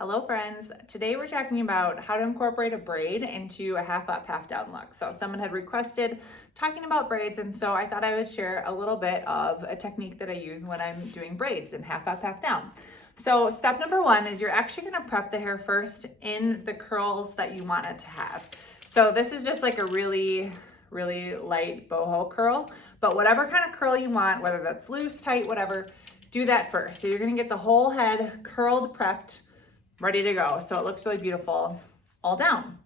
Hello friends, today we're talking about how to incorporate a braid into a half up, half down look. So someone had requested talking about braids, and so I thought I would share a little bit of a technique that I use when I'm doing braids in half up, half down. So step number one is you're actually gonna prep the hair first in the curls that you want it to have. So this is just like a really light boho curl, but whatever kind of curl you want, whether that's loose, tight, whatever, do that first. So you're gonna get the whole head curled, prepped, ready to go. So it looks really beautiful all down.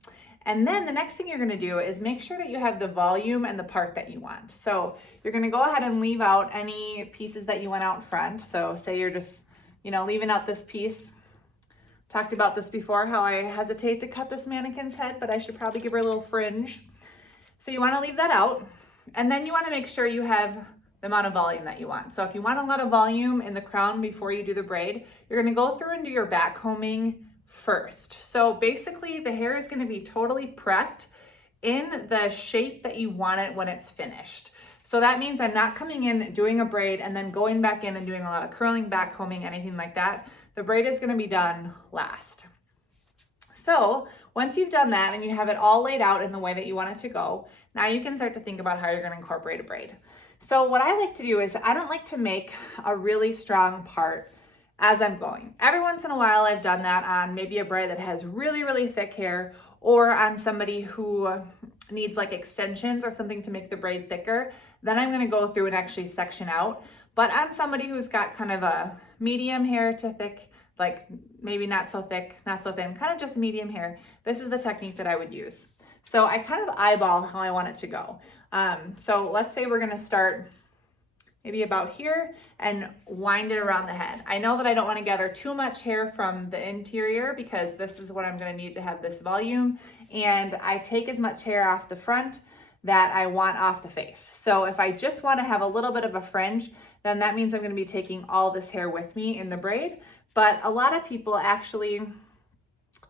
And then the next thing you're gonna do is make sure that you have the volume and the part that you want. So you're gonna go ahead and leave out any pieces that you want out front. So say you're just, leaving out this piece. Talked about this before, how I hesitate to cut this mannequin's head, but I should probably give her a little fringe. So you wanna leave that out. And then you wanna make sure you have the amount of volume that you want. So if you want a lot of volume in the crown before you do the braid, you're gonna go through and do your back combing first. So basically the hair is gonna be totally prepped in the shape that you want it when it's finished. So that means I'm not coming in, doing a braid, and then going back in and doing a lot of curling, back combing, anything like that. The braid is gonna be done last. So once you've done that and you have it all laid out in the way that you want it to go, now you can start to think about how you're gonna incorporate a braid. So what I like to do is I don't like to make a really strong part as I'm going. Every once in a while I've done that on maybe a braid that has really thick hair, or on somebody who needs like extensions or something to make the braid thicker. Then I'm gonna go through and actually section out. But on somebody who's got kind of a medium hair to thick, like maybe not so thick, not so thin, kind of just medium hair, this is the technique that I would use. So I kind of eyeball how I want it to go. So let's say we're gonna start maybe about here and wind it around the head. I know that I don't wanna gather too much hair from the interior because this is what I'm gonna need to have this volume, and I take as much hair off the front that I want off the face. So if I just wanna have a little bit of a fringe, then that means I'm gonna be taking all this hair with me in the braid. But a lot of people actually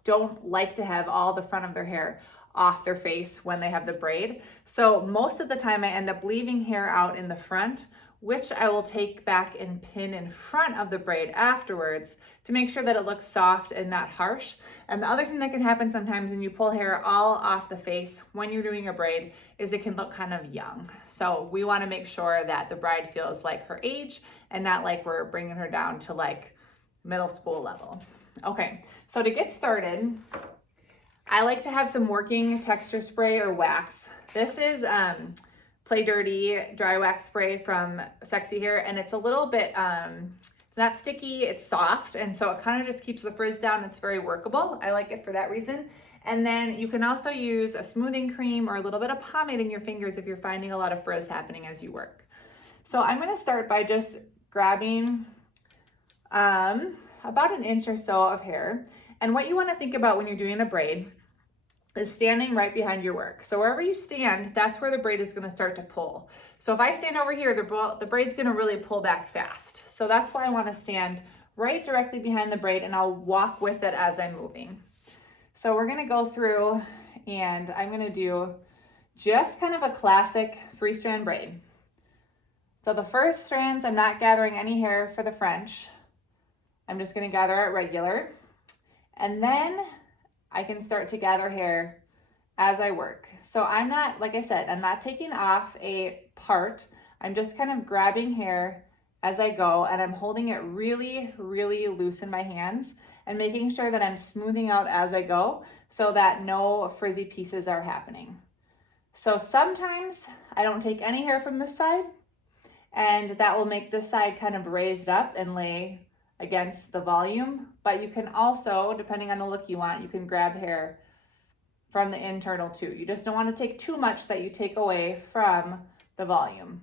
don't like to have all the front of their hair off their face when they have the braid. So most of the time I end up leaving hair out in the front, which I will take back and pin in front of the braid afterwards to make sure that it looks soft and not harsh. And the other thing that can happen sometimes when you pull hair all off the face when you're doing a braid is it can look kind of young. So we wanna make sure that the bride feels like her age and not like we're bringing her down to like middle school level. Okay, so to get started, I like to have some working texture spray or wax. This is Play Dirty dry wax spray from Sexy Hair, and it's a little bit, it's not sticky, it's soft, and so it kind of just keeps the frizz down. It's very workable. I like it for that reason. And then you can also use a smoothing cream or a little bit of pomade in your fingers if you're finding a lot of frizz happening as you work. So I'm gonna start by just grabbing about an inch or so of hair. And what you want to think about when you're doing a braid is standing right behind your work. So wherever you stand, that's where the braid is going to start to pull. So if I stand over here, the braid's going to really pull back fast. So that's why I want to stand right directly behind the braid, and I'll walk with it as I'm moving. So we're going to go through and I'm going to do just kind of a classic 3-strand braid. So the first strands, I'm not gathering any hair for the French. I'm just going to gather it regular. And then I can start to gather hair as I work. So I'm not, like I said, I'm not taking off a part. I'm just kind of grabbing hair as I go, and I'm holding it really loose in my hands and making sure that I'm smoothing out as I go so that no frizzy pieces are happening. So sometimes I don't take any hair from this side, and that will make this side kind of raised up and lay against the volume, but you can also, depending on the look you want, you can grab hair from the internal too. You just don't want to take too much that you take away from the volume.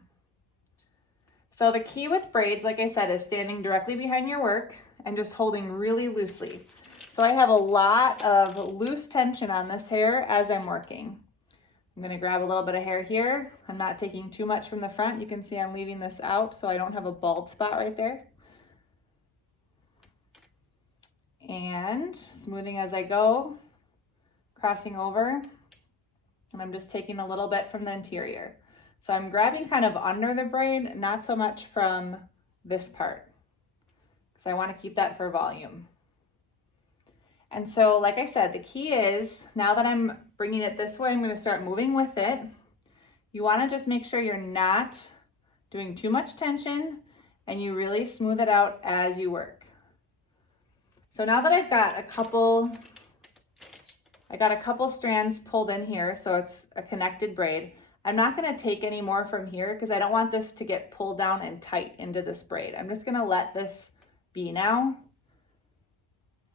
So the key with braids, like I said, is standing directly behind your work and just holding really loosely. So I have a lot of loose tension on this hair as I'm working. I'm going to grab a little bit of hair here. I'm not taking too much from the front. You can see I'm leaving this out so I don't have a bald spot right there. And smoothing as I go, crossing over, and I'm just taking a little bit from the interior. So I'm grabbing kind of under the braid, not so much from this part, because I want to keep that for volume. And so, like I said, the key is now that I'm bringing it this way, I'm going to start moving with it. You want to just make sure you're not doing too much tension and you really smooth it out as you work. So now that I've got a couple strands pulled in here, so it's a connected braid. I'm not going to take any more from here because I don't want this to get pulled down and tight into this braid. I'm just going to let this be now.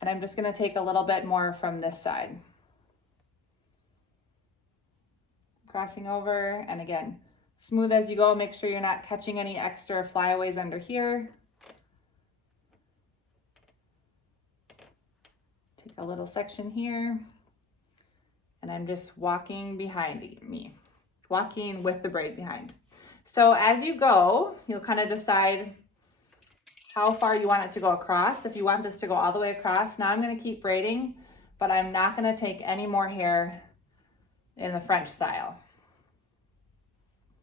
And I'm just going to take a little bit more from this side. Crossing over, and again, smooth as you go. Make sure you're not catching any extra flyaways under here. Take a little section here. And I'm just walking behind me, walking with the braid behind. So as you go, you'll kind of decide how far you want it to go across. If you want this to go all the way across, now I'm going to keep braiding, but I'm not going to take any more hair in the French style.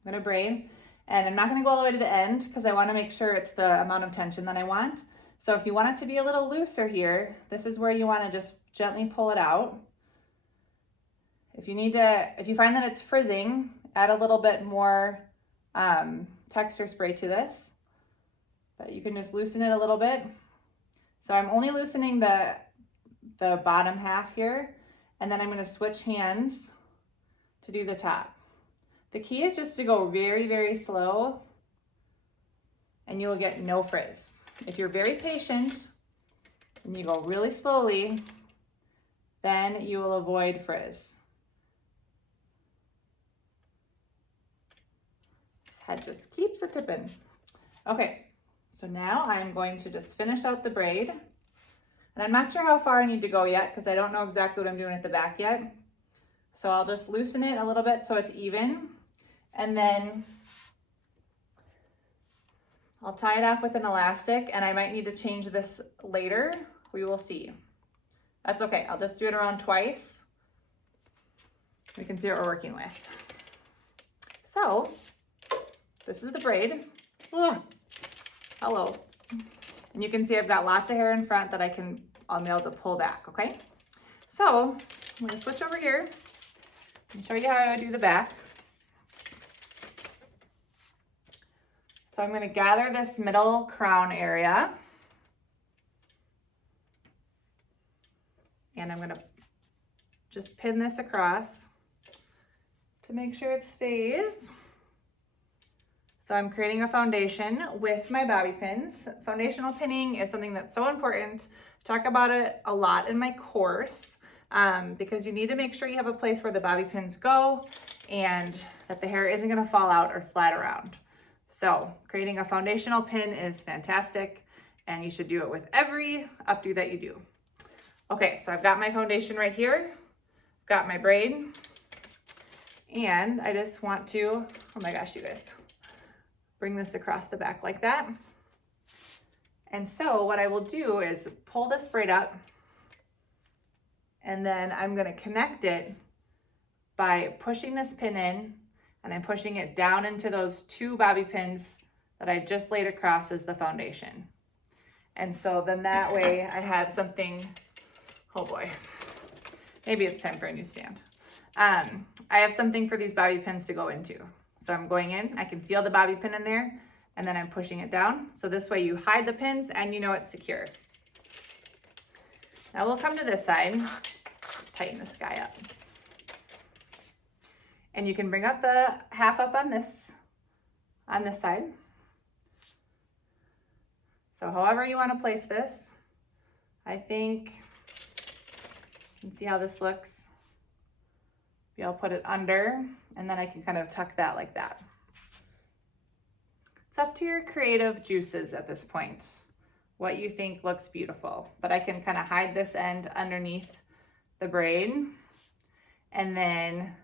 I'm going to braid, and I'm not going to go all the way to the end because I want to make sure it's the amount of tension that I want. So if you want it to be a little looser here, this is where you want to just gently pull it out. If you find that it's frizzing, add a little bit more texture spray to this. But you can just loosen it a little bit. So I'm only loosening the bottom half here, and then I'm going to switch hands to do the top. The key is just to go very, very slow, and you'll get no frizz. If you're very patient and you go really slowly, then you will avoid frizz. This head just keeps it tipping. Okay. So now I'm going to just finish out the braid, and I'm not sure how far I need to go yet because I don't know exactly what I'm doing at the back yet. So I'll just loosen it a little bit so it's even, and then I'll tie it off with an elastic, and I might need to change this later. We will see. That's okay. I'll just do it around twice. We can see what we're working with. So this is the braid. Ugh. Hello. And you can see I've got lots of hair in front that I'll be able to pull back, okay? So I'm gonna switch over here and show you how I would do the back. So I'm gonna gather this middle crown area, and I'm gonna just pin this across to make sure it stays. So I'm creating a foundation with my bobby pins. Foundational pinning is something that's so important. I talk about it a lot in my course because you need to make sure you have a place where the bobby pins go and that the hair isn't gonna fall out or slide around. So creating a foundational pin is fantastic, and you should do it with every updo that you do. Okay, so I've got my foundation right here, got my braid, and I just want to, oh my gosh, you guys, bring this across the back like that. And so what I will do is pull this braid up, and then I'm gonna connect it by pushing this pin in, and I'm pushing it down into those two bobby pins that I just laid across as the foundation. And so then that way I have something, oh boy, maybe it's time for a new stand. I have something for these bobby pins to go into. So I'm going in, I can feel the bobby pin in there, and then I'm pushing it down. So this way you hide the pins and you know it's secure. Now we'll come to this side, tighten this guy up. And you can bring up the half up on this side. So however you want to place this, I think, you can see how this looks. Maybe I'll put it under, and then I can kind of tuck that like that. It's up to your creative juices at this point, what you think looks beautiful. But I can kind of hide this end underneath the braid, and then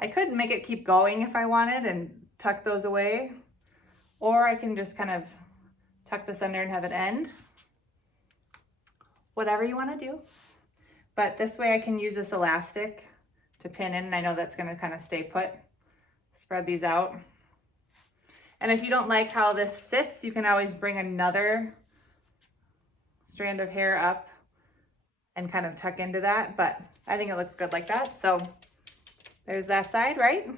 I could make it keep going if I wanted and tuck those away, or I can just kind of tuck this under and have it end. Whatever you want to do. But this way I can use this elastic to pin in, and I know that's going to kind of stay put. Spread these out. And if you don't like how this sits, you can always bring another strand of hair up and kind of tuck into that, but I think it looks good like that. So there's that side, right?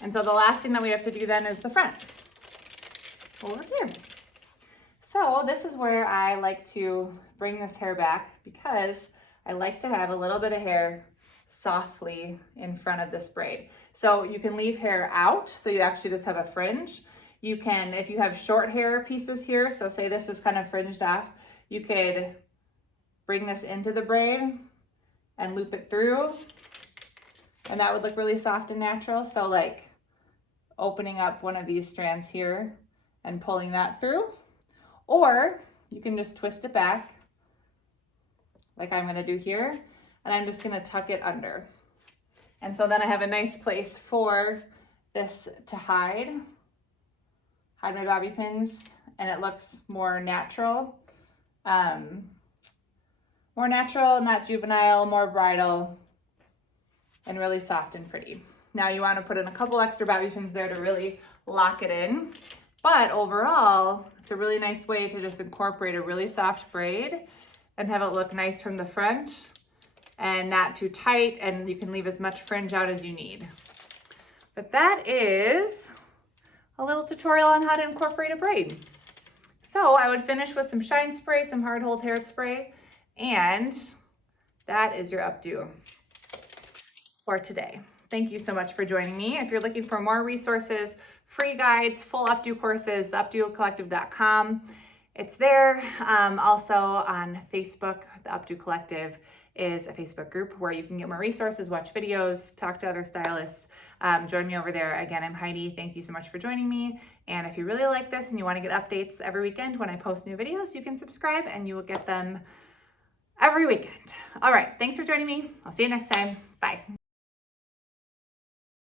And so the last thing that we have to do then is the front over here. So this is where I like to bring this hair back because I like to have a little bit of hair softly in front of this braid. So you can leave hair out, so you actually just have a fringe. You can, if you have short hair pieces here, so say this was kind of fringed off, you could bring this into the braid and loop it through, and that would look really soft and natural. So like opening up one of these strands here and pulling that through, or you can just twist it back like I'm gonna do here, and I'm just gonna tuck it under. And so then I have a nice place for this to hide my bobby pins, and it looks more natural. More natural, not juvenile, more bridal, and really soft and pretty. Now you wanna put in a couple extra bobby pins there to really lock it in. But overall, it's a really nice way to just incorporate a really soft braid and have it look nice from the front and not too tight, and you can leave as much fringe out as you need. But that is a little tutorial on how to incorporate a braid. So I would finish with some shine spray, some hard hold hair spray, and that is your updo for today. Thank you so much for joining me. If you're looking for more resources, free guides, full updo courses, theupdocollective.com. It's there. Also on Facebook, the Updo Collective is a Facebook group where you can get more resources, watch videos, talk to other stylists. Join me over there. Again, I'm Heidi. Thank you so much for joining me. And if you really like this and you want to get updates every weekend when I post new videos, you can subscribe and you will get them every weekend. All right. Thanks for joining me. I'll see you next time. Bye.